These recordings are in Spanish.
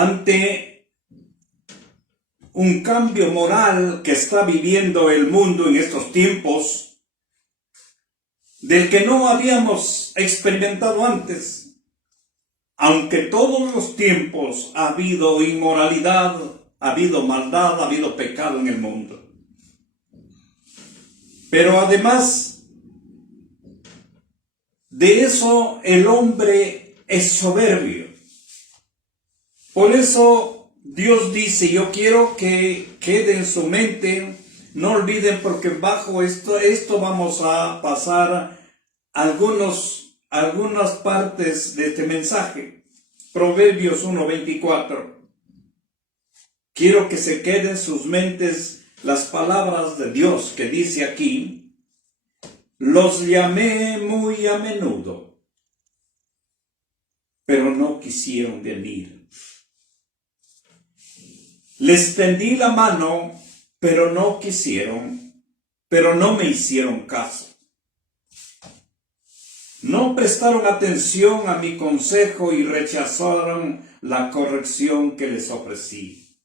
ante un cambio moral que está viviendo el mundo en estos tiempos, del que no habíamos experimentado antes. Aunque todos los tiempos ha habido inmoralidad, ha habido maldad, ha habido pecado en el mundo. Pero además de eso, el hombre es soberbio. Por eso Dios dice, yo quiero que quede en su mente, no olviden, porque bajo esto vamos a pasar algunas partes de este mensaje. Proverbios 1:24. Quiero que se queden en sus mentes las palabras de Dios que dice aquí: los llamé muy a menudo, pero no quisieron venir. Les tendí la mano, pero no quisieron, pero no me hicieron caso. No prestaron atención a mi consejo y rechazaron la corrección que les ofrecí.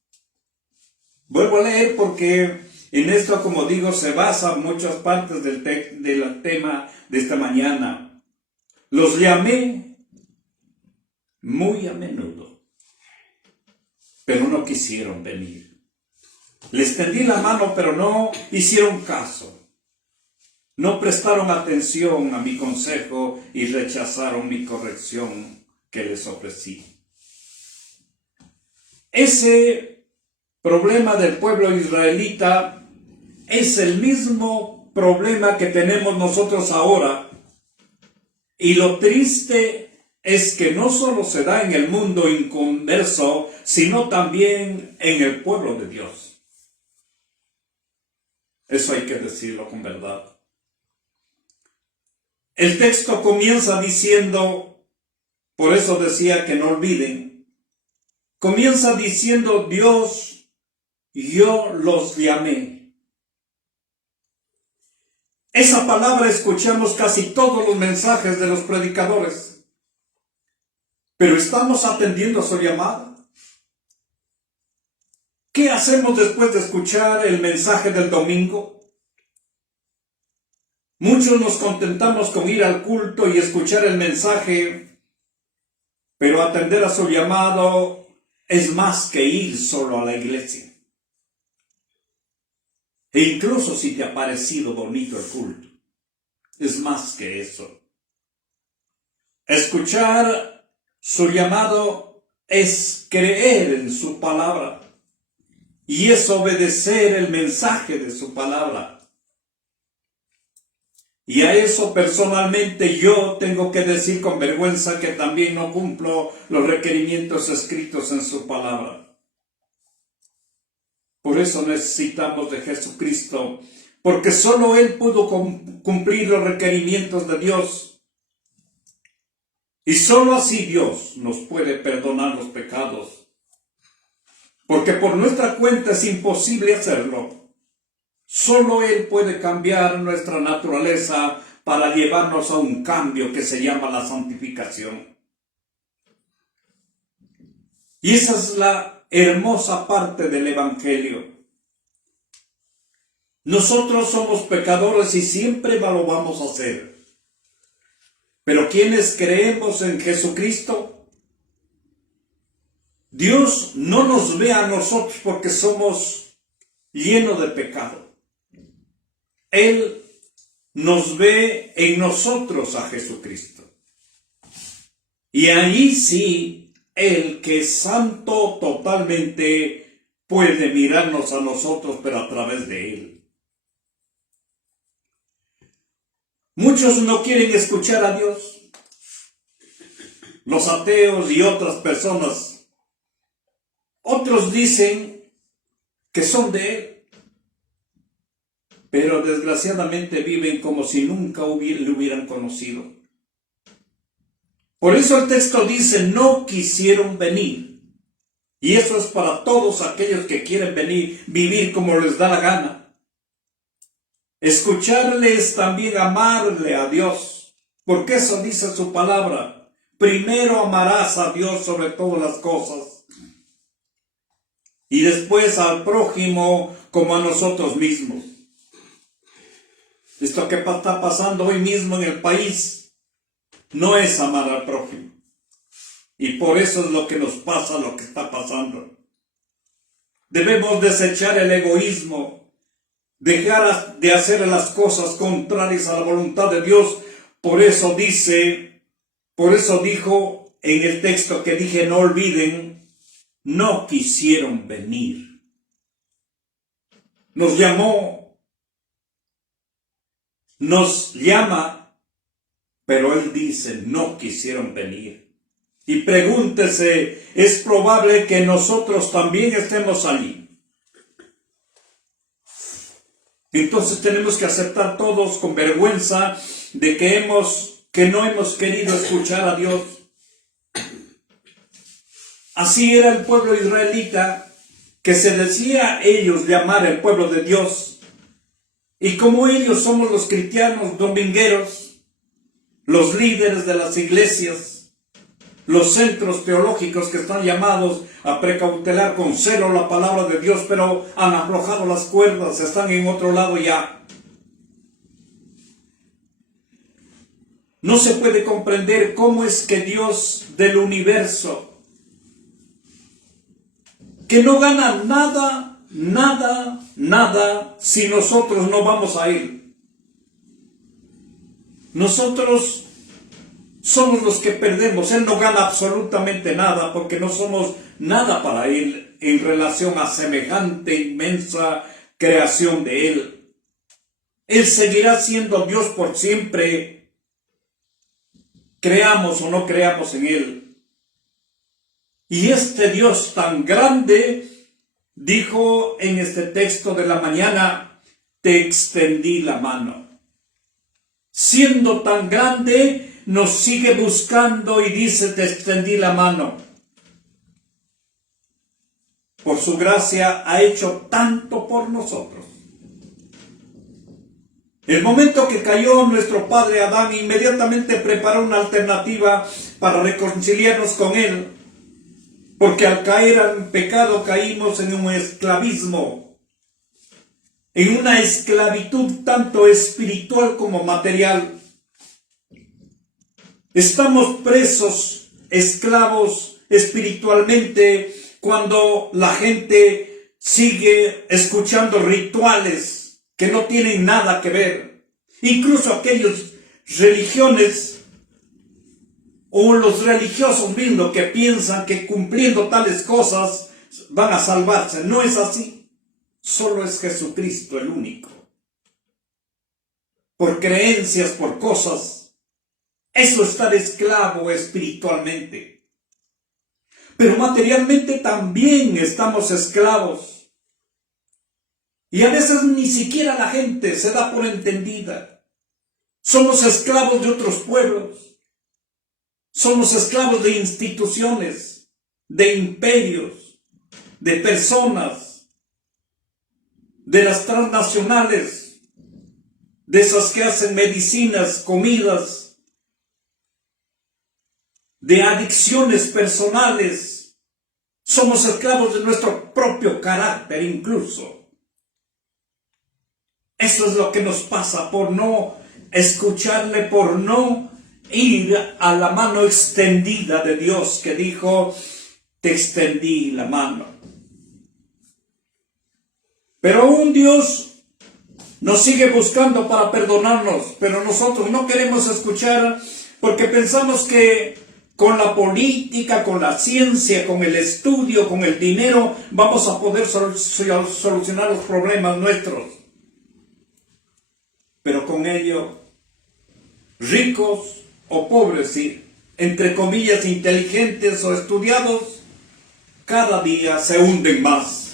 Vuelvo a leer porque en esto, como digo, se basa muchas partes del tema de esta mañana. Los llamé muy a menudo, pero no quisieron venir. Les tendí la mano, pero no hicieron caso. No prestaron atención a mi consejo y rechazaron mi corrección que les ofrecí. Ese problema del pueblo israelita es el mismo problema que tenemos nosotros ahora. Y lo triste es que no solo se da en el mundo inconverso, sino también en el pueblo de Dios. Eso hay que decirlo con verdad. El texto comienza diciendo, por eso decía que no olviden, comienza diciendo Dios, yo los llamé. Esa palabra escuchamos casi todos los mensajes de los predicadores, pero ¿estamos atendiendo a su llamada? ¿Qué hacemos después de escuchar el mensaje del domingo? Muchos nos contentamos con ir al culto y escuchar el mensaje, pero atender a su llamado es más que ir solo a la iglesia. E incluso si te ha parecido bonito el culto, es más que eso. Escuchar su llamado es creer en su palabra y es obedecer el mensaje de su palabra. Y a eso personalmente yo tengo que decir con vergüenza que también no cumplo los requerimientos escritos en su palabra. Por eso necesitamos de Jesucristo, porque solo Él pudo cumplir los requerimientos de Dios. Y solo así Dios nos puede perdonar los pecados, porque por nuestra cuenta es imposible hacerlo. Solo Él puede cambiar nuestra naturaleza para llevarnos a un cambio que se llama la santificación. Y esa es la hermosa parte del Evangelio. Nosotros somos pecadores y siempre lo vamos a hacer. Pero quienes creemos en Jesucristo, Dios no nos ve a nosotros porque somos llenos de pecado. Él nos ve en nosotros a Jesucristo. Y ahí sí, el que es santo totalmente puede mirarnos a nosotros, pero a través de Él. Muchos no quieren escuchar a Dios. Los ateos y otras personas. Otros dicen que son de Él, pero desgraciadamente viven como si nunca le hubieran conocido. Por eso el texto dice, no quisieron venir. Y eso es para todos aquellos que quieren venir, vivir como les da la gana. Escucharle es también amarle a Dios, porque eso dice su palabra. Primero amarás a Dios sobre todas las cosas. y después al prójimo como a nosotros mismos. Esto que está pasando hoy mismo en el país no es amar al prójimo. Y por eso es lo que nos pasa, lo que está pasando. Debemos desechar el egoísmo, dejar de hacer las cosas contrarias a la voluntad de Dios. Por eso dijo en el texto que dije, no olviden, no quisieron venir. Nos llama, pero Él dice, no quisieron venir. Y pregúntese, ¿es probable que nosotros también estemos allí? Entonces tenemos que aceptar todos con vergüenza de que no hemos querido escuchar a Dios. Así era el pueblo israelita, que se decía ellos llamar el pueblo de Dios. Y como ellos somos los cristianos domingueros, los líderes de las iglesias, los centros teológicos que están llamados a precautelar con celo la palabra de Dios, pero han aflojado las cuerdas, están en otro lado ya. No se puede comprender cómo es que Dios del universo, que no gana nada si nosotros no vamos a Él. Nosotros somos los que perdemos. Él no gana absolutamente nada porque no somos nada para Él en relación a semejante inmensa creación de Él. Él seguirá siendo Dios por siempre, creamos o no creamos en Él. Y este Dios tan grande dijo en este texto de la mañana, te extendí la mano. Siendo tan grande, nos sigue buscando y dice, te extendí la mano. Por su gracia ha hecho tanto por nosotros. El momento que cayó nuestro padre Adán, inmediatamente preparó una alternativa para reconciliarnos con Él. Porque al caer en pecado caímos en un esclavismo, en una esclavitud tanto espiritual como material. Estamos presos, esclavos espiritualmente, cuando la gente sigue escuchando rituales que no tienen nada que ver. Incluso aquellas religiones o los religiosos mismos que piensan que cumpliendo tales cosas van a salvarse. No es así. Solo es Jesucristo el único. Por creencias, por cosas. Eso es estar esclavo espiritualmente. Pero materialmente también estamos esclavos. Y a veces ni siquiera la gente se da por entendida. Somos esclavos de otros pueblos. Somos esclavos de instituciones, de imperios, de personas, de las transnacionales, de esas que hacen medicinas, comidas, de adicciones personales. Somos esclavos de nuestro propio carácter incluso. Eso es lo que nos pasa por no escucharle, por no ir a la mano extendida de Dios que dijo, te extendí la mano. Pero aún Dios nos sigue buscando para perdonarnos, pero nosotros no queremos escuchar porque pensamos que con la política, con la ciencia, con el estudio, con el dinero, vamos a poder solucionar los problemas nuestros. Pero con ello, ricos o pobres, sí, entre comillas, inteligentes o estudiados, cada día se hunden más.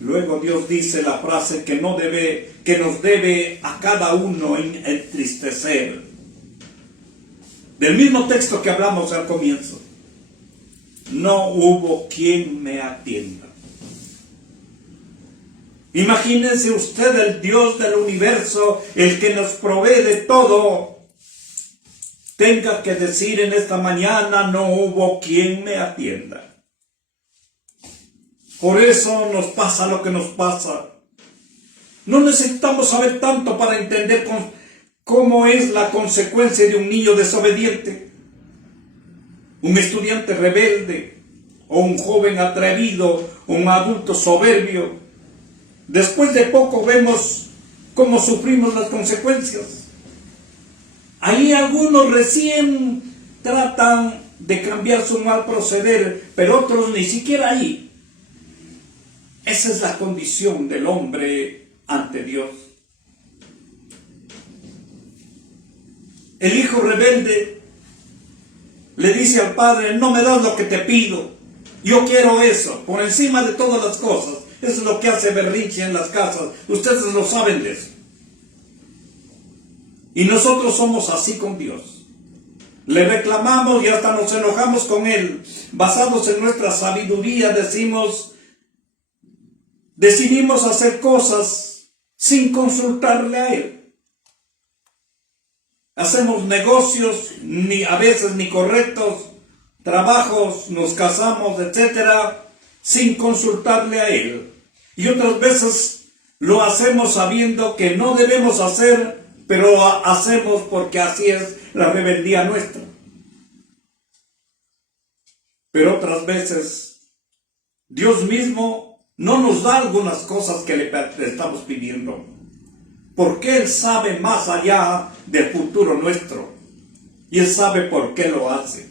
Luego Dios dice la frase que nos debe a cada uno entristecer. Del mismo texto que hablamos al comienzo. No hubo quien me atienda. Imagínense usted el Dios del universo, el que nos provee de todo, tenga que decir en esta mañana, no hubo quien me atienda. Por eso nos pasa lo que nos pasa. No necesitamos saber tanto para entender cómo es la consecuencia de un niño desobediente, un estudiante rebelde, o un joven atrevido, un adulto soberbio. Después de poco vemos cómo sufrimos las consecuencias. Ahí algunos recién tratan de cambiar su mal proceder, pero otros ni siquiera ahí. Esa es la condición del hombre ante Dios. El hijo rebelde le dice al padre: no me das lo que te pido, yo quiero eso, por encima de todas las cosas. Eso es lo que hace berrinche en las casas, ustedes lo saben de eso. Y nosotros somos así con Dios. Le reclamamos y hasta nos enojamos con Él. Basados en nuestra sabiduría decidimos hacer cosas sin consultarle a Él. Hacemos negocios a veces ni correctos, trabajos, nos casamos, etcétera, sin consultarle a Él. Y otras veces lo hacemos sabiendo que no debemos hacer, pero hacemos porque así es la rebeldía nuestra. Pero otras veces Dios mismo no nos da algunas cosas que le estamos pidiendo, porque Él sabe más allá del futuro nuestro, y Él sabe por qué lo hace.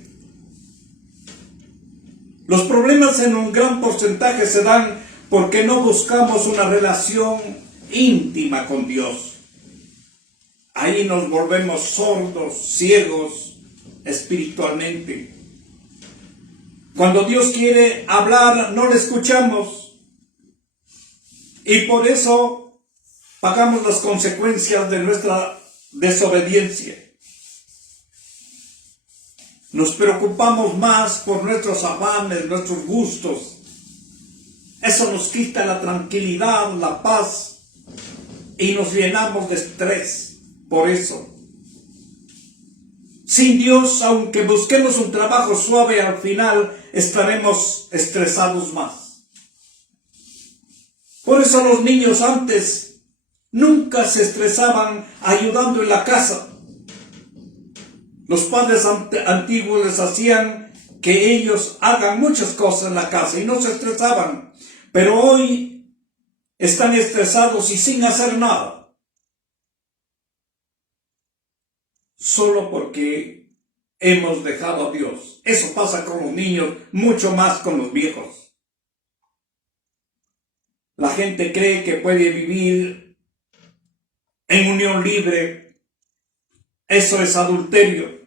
Los problemas en un gran porcentaje se dan porque no buscamos una relación íntima con Dios. Ahí nos volvemos sordos, ciegos espiritualmente. Cuando Dios quiere hablar, no le escuchamos. Y por eso pagamos las consecuencias de nuestra desobediencia. Nos preocupamos más por nuestros afanes, nuestros gustos. Eso nos quita la tranquilidad, la paz, y nos llenamos de estrés por eso. Sin Dios, aunque busquemos un trabajo suave, al final estaremos estresados más. Por eso los niños antes nunca se estresaban ayudando en la casa. Los padres antiguos les hacían que ellos hagan muchas cosas en la casa y no se estresaban. Pero hoy están estresados y sin hacer nada. Solo porque hemos dejado a Dios. Eso pasa con los niños, mucho más con los viejos. La gente cree que puede vivir en unión libre. Eso es adulterio.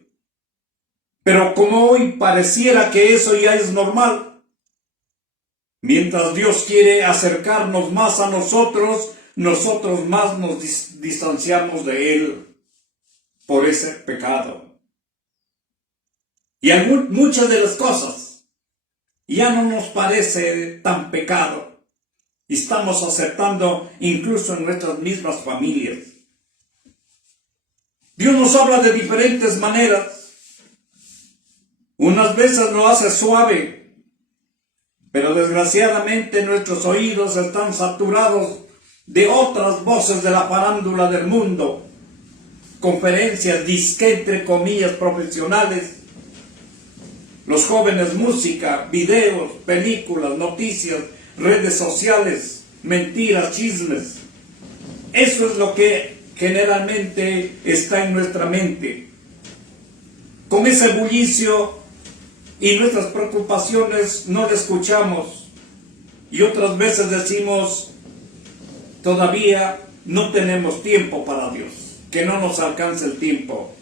Pero como hoy pareciera que eso ya es normal, mientras Dios quiere acercarnos más a nosotros, nosotros más nos distanciamos de Él por ese pecado. Y muchas de las cosas ya no nos parece tan pecado. Y estamos aceptando incluso en nuestras mismas familias. Dios nos habla de diferentes maneras. Unas veces lo hace suave, pero desgraciadamente nuestros oídos están saturados de otras voces de la farándula del mundo. Conferencias, disque entre comillas, profesionales. Los jóvenes, música, videos, películas, noticias, redes sociales, mentiras, chismes. Eso es lo que generalmente está en nuestra mente. Con ese bullicio y nuestras preocupaciones no le escuchamos. Y otras veces decimos: todavía no tenemos tiempo para Dios, que no nos alcance el tiempo.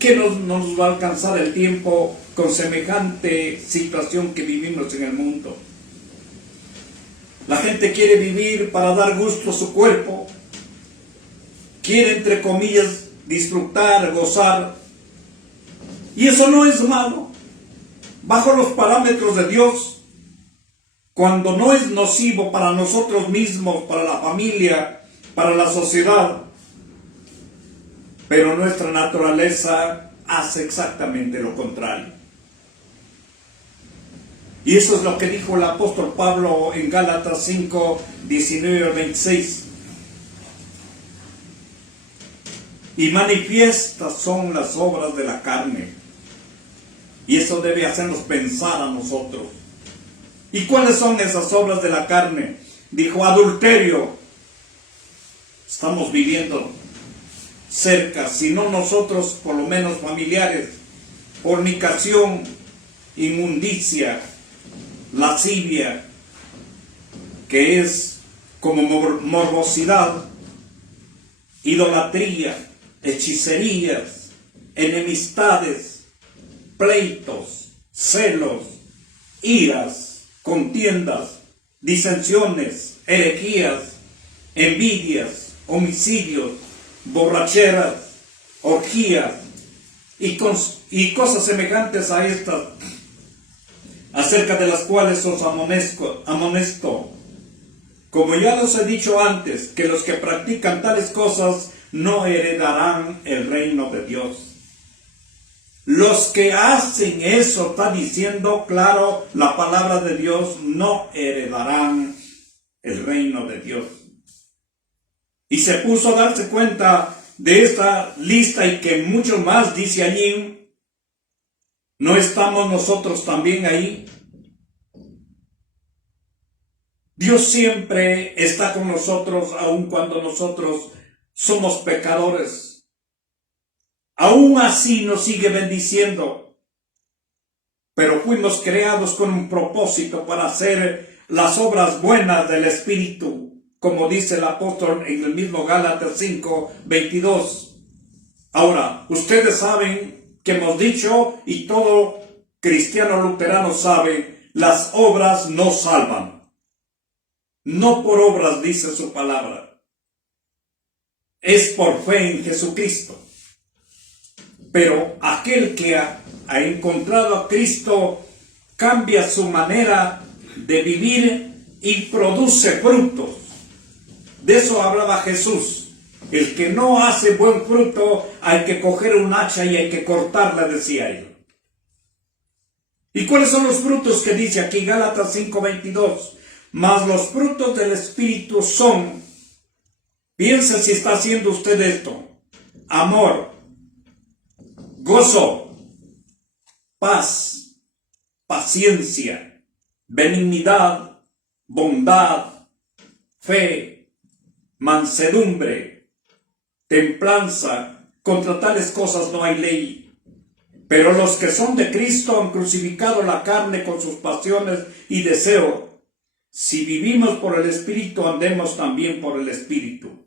¿Qué nos va a alcanzar el tiempo con semejante situación que vivimos en el mundo? La gente quiere vivir para dar gusto a su cuerpo, quiere, entre comillas, disfrutar, gozar, y eso no es malo, bajo los parámetros de Dios, cuando no es nocivo para nosotros mismos, para la familia, para la sociedad. Pero nuestra naturaleza hace exactamente lo contrario. Y eso es lo que dijo el apóstol Pablo en Gálatas 5, 19 al 26. Y manifiestas son las obras de la carne. Y eso debe hacernos pensar a nosotros. ¿Y cuáles son esas obras de la carne? Dijo adulterio. Estamos viviendo cerca, si no nosotros, por lo menos familiares. Fornicación, inmundicia, lascivia, que es como morbosidad, idolatría, hechicerías, enemistades, pleitos, celos, iras, contiendas, disensiones, herejías, envidias, homicidios, borracheras, orgías y cosas semejantes a estas, acerca de las cuales os amonesto. Como ya les he dicho antes, que los que practican tales cosas no heredarán el reino de Dios. Los que hacen eso, está diciendo claro la palabra de Dios, no heredarán el reino de Dios. Y se puso a darse cuenta de esta lista y que mucho más dice allí. ¿No estamos nosotros también ahí? Dios siempre está con nosotros, aun cuando nosotros somos pecadores. Aún así nos sigue bendiciendo. Pero fuimos creados con un propósito para hacer las obras buenas del Espíritu, como dice el apóstol en el mismo Gálatas 5, 22. Ahora, ustedes saben que hemos dicho, y todo cristiano luterano sabe, las obras no salvan. No por obras dice su palabra. Es por fe en Jesucristo. Pero aquel que ha encontrado a Cristo cambia su manera de vivir y produce frutos. De eso hablaba Jesús. El que no hace buen fruto, hay que coger un hacha y hay que cortarla, decía él. ¿Y cuáles son los frutos que dice aquí Gálatas 5:22? Mas los frutos del Espíritu son, piensa si está haciendo usted esto: amor, gozo, paz, paciencia, benignidad, bondad, fe, mansedumbre, templanza. Contra tales cosas no hay ley. Pero los que son de Cristo han crucificado la carne con sus pasiones y deseos. Si vivimos por el Espíritu, andemos también por el Espíritu.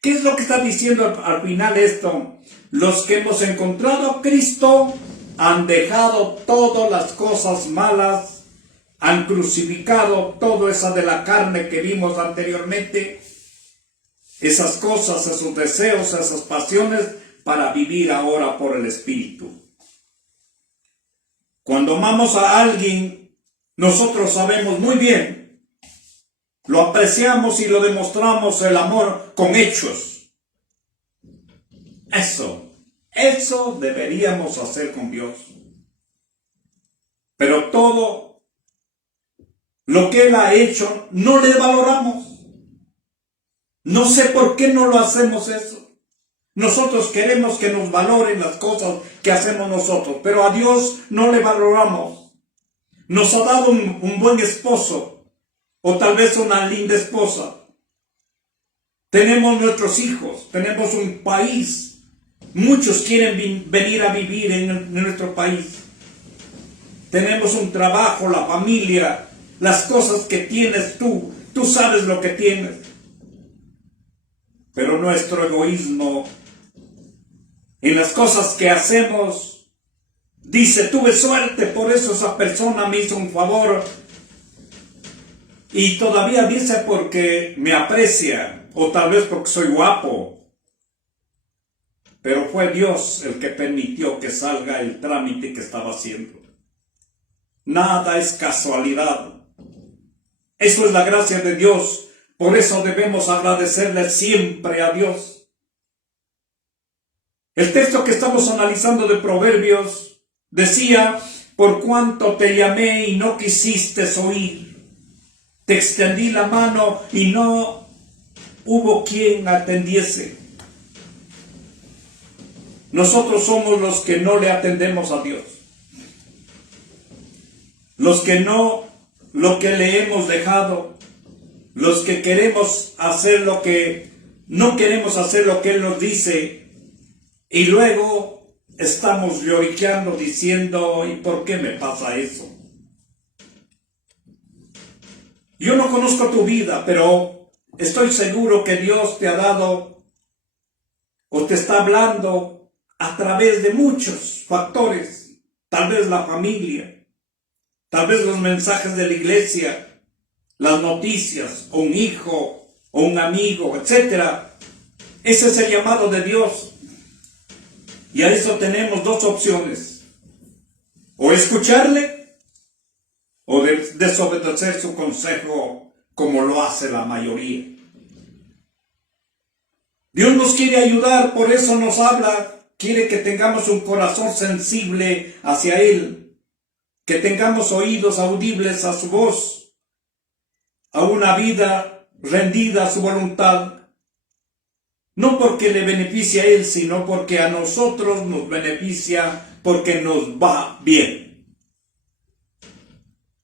¿Qué es lo que está diciendo al final esto? Los que hemos encontrado a Cristo han dejado todas las cosas malas, han crucificado todo eso de la carne que vimos anteriormente, esas cosas, esos deseos, esas pasiones, para vivir ahora por el Espíritu. Cuando amamos a alguien, nosotros sabemos muy bien, lo apreciamos y lo demostramos el amor con hechos. Eso deberíamos hacer con Dios. Pero todo lo que Él ha hecho no le valoramos. No sé por qué no lo hacemos eso. Nosotros queremos que nos valoren las cosas que hacemos nosotros, pero a Dios no le valoramos. Nos ha dado un buen esposo, o tal vez una linda esposa. Tenemos nuestros hijos, tenemos un país. Muchos quieren venir a vivir en nuestro país. Tenemos un trabajo, la familia, las cosas que tienes tú sabes lo que tienes. Pero nuestro egoísmo en las cosas que hacemos dice: tuve suerte, por eso esa persona me hizo un favor. Y todavía dice porque me aprecia, o tal vez porque soy guapo. Pero fue Dios el que permitió que salga el trámite que estaba haciendo. Nada es casualidad. Eso es la gracia de Dios. Por eso debemos agradecerle siempre a Dios. El texto que estamos analizando de Proverbios decía: por cuanto te llamé y no quisiste oír. Te extendí la mano y no hubo quien atendiese. Nosotros somos los que no le atendemos a Dios. Los que le hemos dejado. Los que queremos hacer no queremos hacer lo que Él nos dice. Y luego estamos lloriqueando diciendo, ¿y por qué me pasa eso? Yo no conozco tu vida, pero estoy seguro que Dios te ha dado o te está hablando a través de muchos factores. Tal vez la familia, tal vez los mensajes de la iglesia, las noticias, o un hijo, o un amigo, etc. Ese es el llamado de Dios. Y a eso tenemos dos opciones. O escucharle, o desobedecer su consejo como lo hace la mayoría. Dios nos quiere ayudar, por eso nos habla. Quiere que tengamos un corazón sensible hacia Él, que tengamos oídos audibles a su voz, a una vida rendida a su voluntad, no porque le beneficie a Él, sino porque a nosotros nos beneficia, porque nos va bien.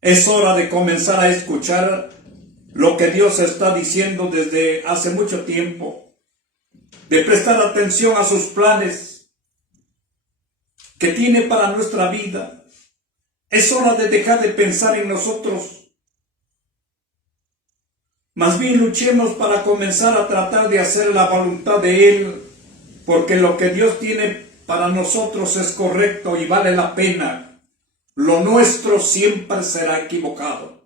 Es hora de comenzar a escuchar lo que Dios está diciendo desde hace mucho tiempo, de prestar atención a sus planes que tiene para nuestra vida. Es hora de dejar de pensar en nosotros. Más bien luchemos para comenzar a tratar de hacer la voluntad de Él, porque lo que Dios tiene para nosotros es correcto y vale la pena. Lo nuestro siempre será equivocado.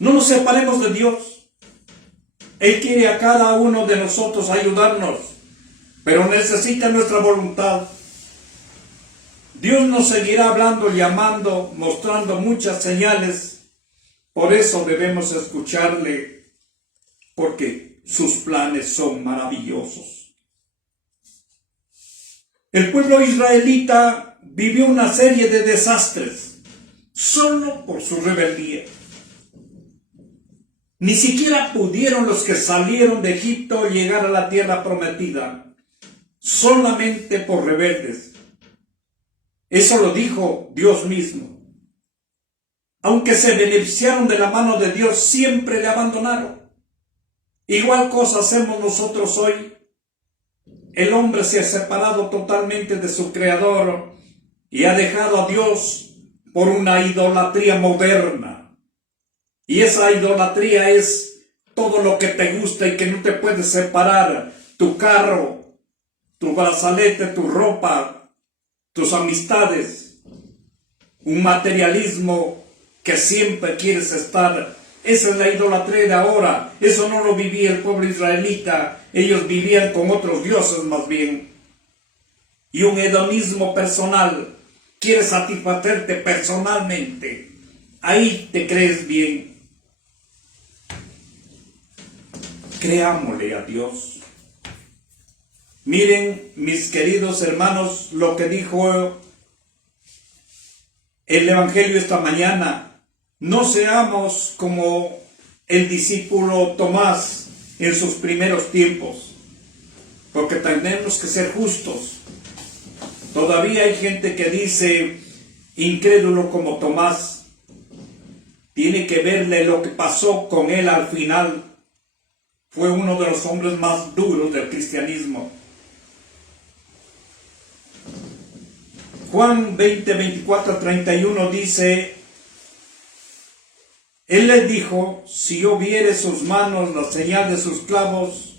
No nos separemos de Dios. Él quiere a cada uno de nosotros ayudarnos, pero necesita nuestra voluntad. Dios nos seguirá hablando, llamando, mostrando muchas señales. Por eso debemos escucharle, porque sus planes son maravillosos. El pueblo israelita vivió una serie de desastres solo por su rebeldía. Ni siquiera pudieron los que salieron de Egipto llegar a la tierra prometida, solamente por rebeldes. Eso lo dijo Dios mismo. Aunque se beneficiaron de la mano de Dios, siempre le abandonaron. Igual cosa hacemos nosotros hoy. El hombre se ha separado totalmente de su Creador y ha dejado a Dios por una idolatría moderna. Y esa idolatría es todo lo que te gusta y que no te puedes separar. Tu carro, tu brazalete, tu ropa, tus amistades. Un materialismo que siempre quieres estar. Esa es la idolatría de ahora. Eso no lo vivía el pueblo israelita. Ellos vivían con otros dioses más bien. Y un hedonismo personal. Quieres satisfacerte personalmente. Ahí te crees bien. Creámosle a Dios. Miren, mis queridos hermanos, lo que dijo el Evangelio esta mañana. No seamos como el discípulo Tomás en sus primeros tiempos, porque tenemos que ser justos. Todavía hay gente que dice, incrédulo como Tomás. Tiene que verle lo que pasó con él al final. Fue uno de los hombres más duros del cristianismo. Juan 20, 24, 31 dice, Él les dijo, si yo viere sus manos, la señal de sus clavos,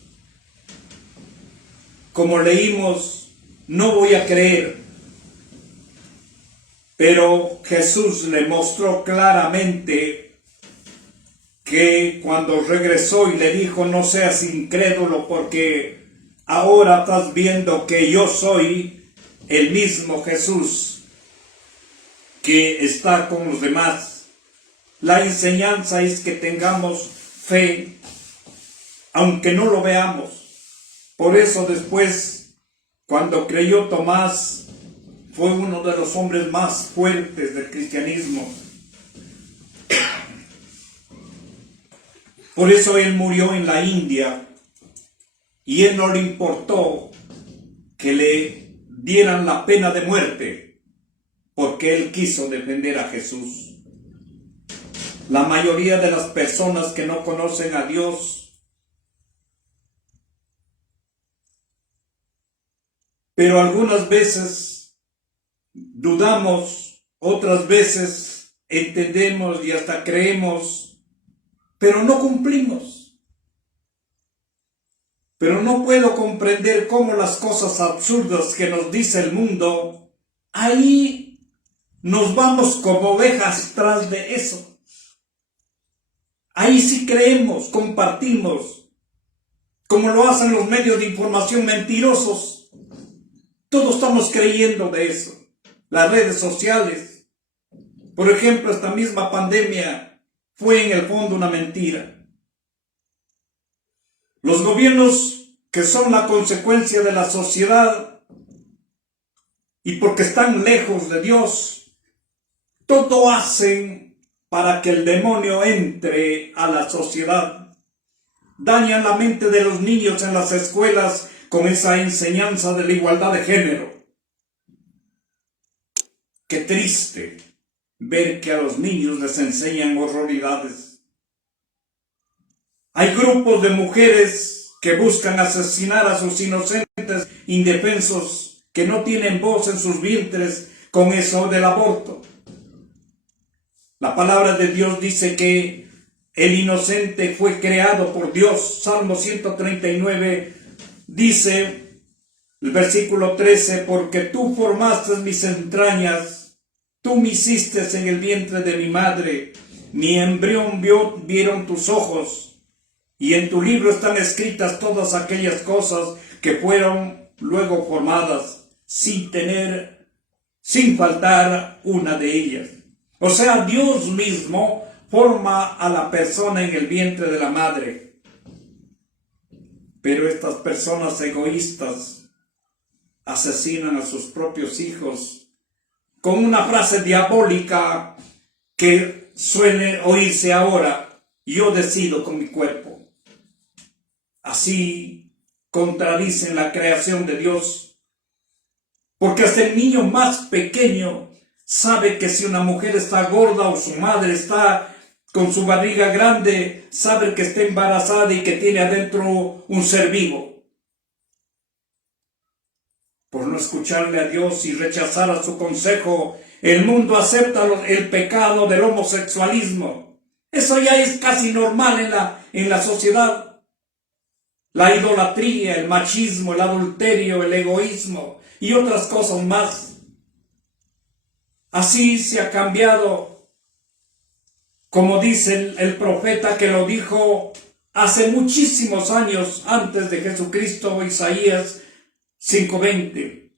como leímos, no voy a creer. Pero Jesús le mostró claramente que cuando regresó y le dijo, no seas incrédulo, porque ahora estás viendo que yo soy el mismo Jesús que está con los demás. La enseñanza es que tengamos fe, aunque no lo veamos. Por eso después, cuando creyó Tomás, fue uno de los hombres más fuertes del cristianismo. Por eso él murió en la India y él no le importó que le dieran la pena de muerte porque él quiso defender a Jesús. La mayoría de las personas que no conocen a Dios, pero algunas veces dudamos, otras veces entendemos y hasta creemos, pero no cumplimos. Pero no puedo comprender cómo las cosas absurdas que nos dice el mundo, ahí nos vamos como ovejas tras de eso. Ahí sí creemos, compartimos, como lo hacen los medios de información mentirosos. Todos estamos creyendo de eso. Las redes sociales, por ejemplo, esta misma pandemia fue en el fondo una mentira. Los gobiernos que son la consecuencia de la sociedad y porque están lejos de Dios, todo hacen para que el demonio entre a la sociedad. Dañan la mente de los niños en las escuelas con esa enseñanza de la igualdad de género. Qué triste ver que a los niños les enseñan horroridades. Hay grupos de mujeres que buscan asesinar a sus inocentes indefensos que no tienen voz en sus vientres con eso del aborto. La palabra de Dios dice que el inocente fue creado por Dios. Salmo 139 dice, el versículo 13, porque tú formaste mis entrañas, tú me hiciste en el vientre de mi madre, mi embrión vieron tus ojos, y en tu libro están escritas todas aquellas cosas que fueron luego formadas, sin faltar una de ellas. O sea, Dios mismo forma a la persona en el vientre de la madre. Pero estas personas egoístas asesinan a sus propios hijos con una frase diabólica que suele oírse ahora: yo decido con mi cuerpo. Así contradicen la creación de Dios, porque hasta el niño más pequeño sabe que si una mujer está gorda o su madre está con su barriga grande, sabe que está embarazada y que tiene adentro un ser vivo. Por no escucharle a Dios y rechazar a su consejo, el mundo acepta el pecado del homosexualismo. Eso ya es casi normal en la sociedad. La idolatría, el machismo, el adulterio, el egoísmo y otras cosas más. Así se ha cambiado, como dice el profeta que lo dijo hace muchísimos años antes de Jesucristo, Isaías 5:20.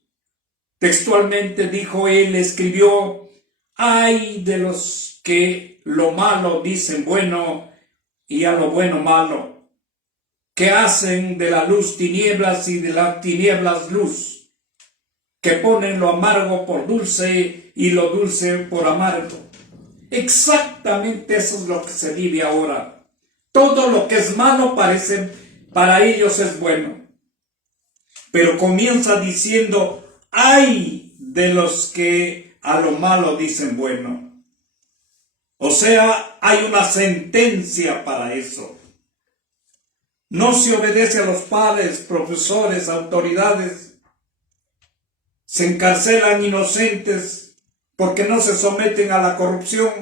Textualmente dijo él, escribió: ay de los que lo malo dicen bueno y a lo bueno malo, que hacen de la luz tinieblas y de las tinieblas luz, que ponen lo amargo por dulce y lo dulce por amargo. Exactamente eso es lo que se vive ahora. Todo lo que es malo para ellos es bueno. Pero comienza diciendo: ay de los que a lo malo dicen bueno. O sea, hay una sentencia para eso. No se obedece a los padres, profesores, autoridades. Se encarcelan inocentes porque no se someten a la corrupción.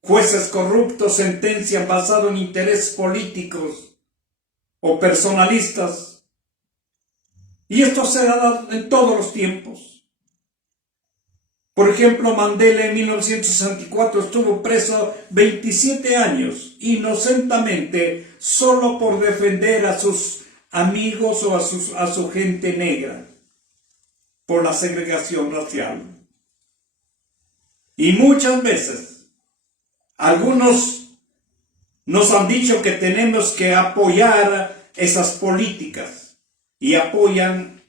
Jueces corruptos sentencian basado en intereses políticos o personalistas. Y esto se ha dado en todos los tiempos. Por ejemplo, Mandela en 1964 estuvo preso 27 años, inocentemente, solo por defender a sus amigos o a su gente negra, por la segregación racial. Y muchas veces, algunos nos han dicho que tenemos que apoyar esas políticas y apoyan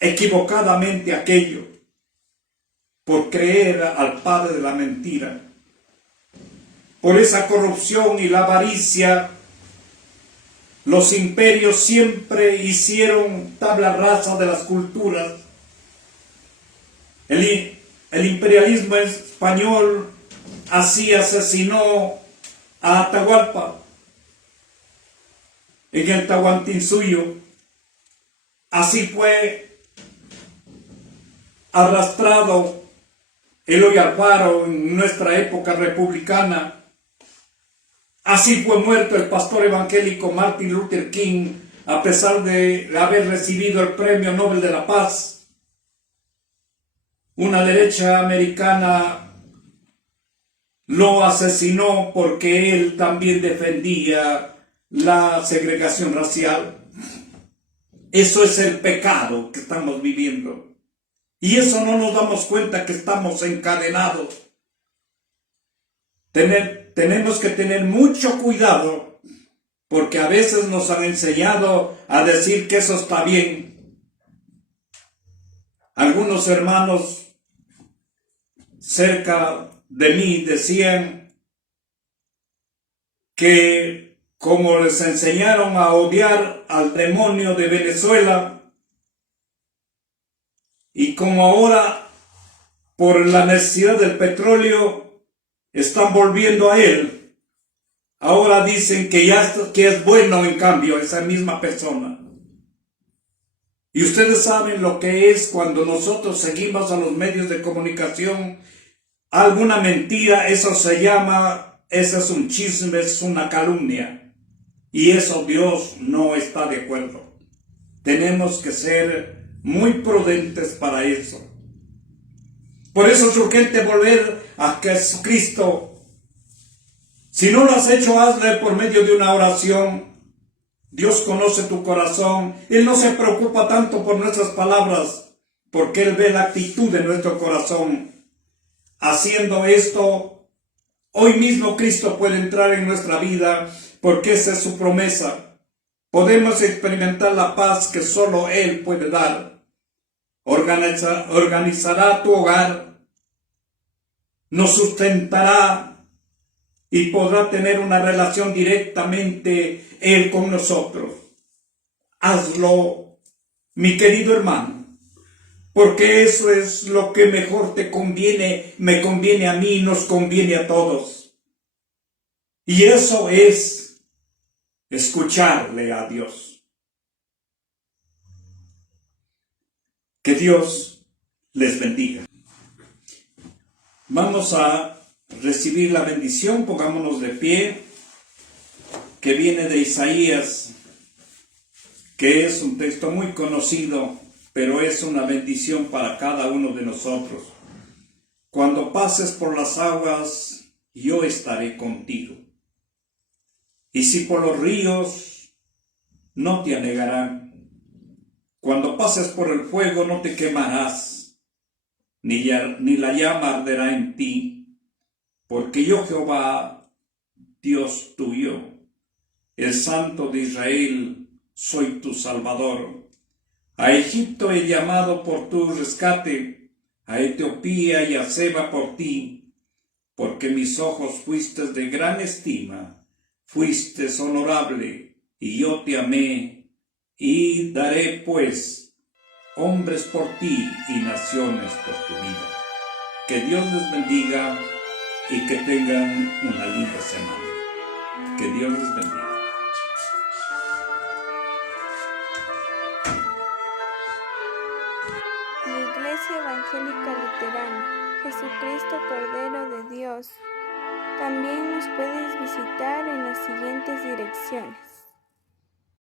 equivocadamente aquello, por creer al padre de la mentira. Por esa corrupción y la avaricia, los imperios siempre hicieron tabla rasa de las culturas. El imperialismo español así asesinó a Atahualpa en el Tahuantinsuyo. Así fue arrastrado Eloy Alfaro en nuestra época republicana. Así fue muerto el pastor evangélico Martin Luther King, a pesar de haber recibido el Premio Nobel de la Paz. Una derecha americana lo asesinó porque él también defendía la segregación racial. Eso es el pecado que estamos viviendo. Y eso no nos damos cuenta que estamos encadenados. Tenemos que tener mucho cuidado, porque a veces nos han enseñado a decir que eso está bien. Algunos hermanos cerca de mí decían que como les enseñaron a odiar al demonio de Venezuela, y como ahora por la necesidad del petróleo están volviendo a él, ahora dicen que es bueno en cambio esa misma persona. Y ustedes saben lo que es cuando nosotros seguimos a los medios de comunicación alguna mentira. Eso es un chisme, es una calumnia. Y eso Dios no está de acuerdo. Tenemos que ser muy prudentes para eso. Por eso es urgente volver a Jesucristo. Si no lo has hecho, hazlo por medio de una oración. Dios conoce tu corazón. Él no se preocupa tanto por nuestras palabras, porque Él ve la actitud de nuestro corazón. Haciendo esto, hoy mismo Cristo puede entrar en nuestra vida, porque esa es su promesa. Podemos experimentar la paz que solo Él puede dar. Organizará tu hogar, nos sustentará y podrá tener una relación directamente Él con nosotros. Hazlo, mi querido hermano, porque eso es lo que mejor te conviene, me conviene a mí, nos conviene a todos. Y eso es escucharle a Dios. Que Dios les bendiga. Vamos a recibir la bendición, pongámonos de pie, que viene de Isaías, que es un texto muy conocido, pero es una bendición para cada uno de nosotros. Cuando pases por las aguas, yo estaré contigo. Y si por los ríos, no te anegarán. Cuando pases por el fuego, no te quemarás, ni la llama arderá en ti, porque yo Jehová, Dios tuyo, el Santo de Israel, soy tu Salvador. A Egipto he llamado por tu rescate, a Etiopía y a Seba por ti, porque mis ojos fuiste de gran estima, fuiste honorable, y yo te amé, y daré pues hombres por ti y naciones por tu vida. Que Dios les bendiga y que tengan una linda semana. Que Dios les bendiga. La Iglesia Evangélica Luterana, Jesucristo Cordero de Dios. También nos puedes visitar en las siguientes direcciones: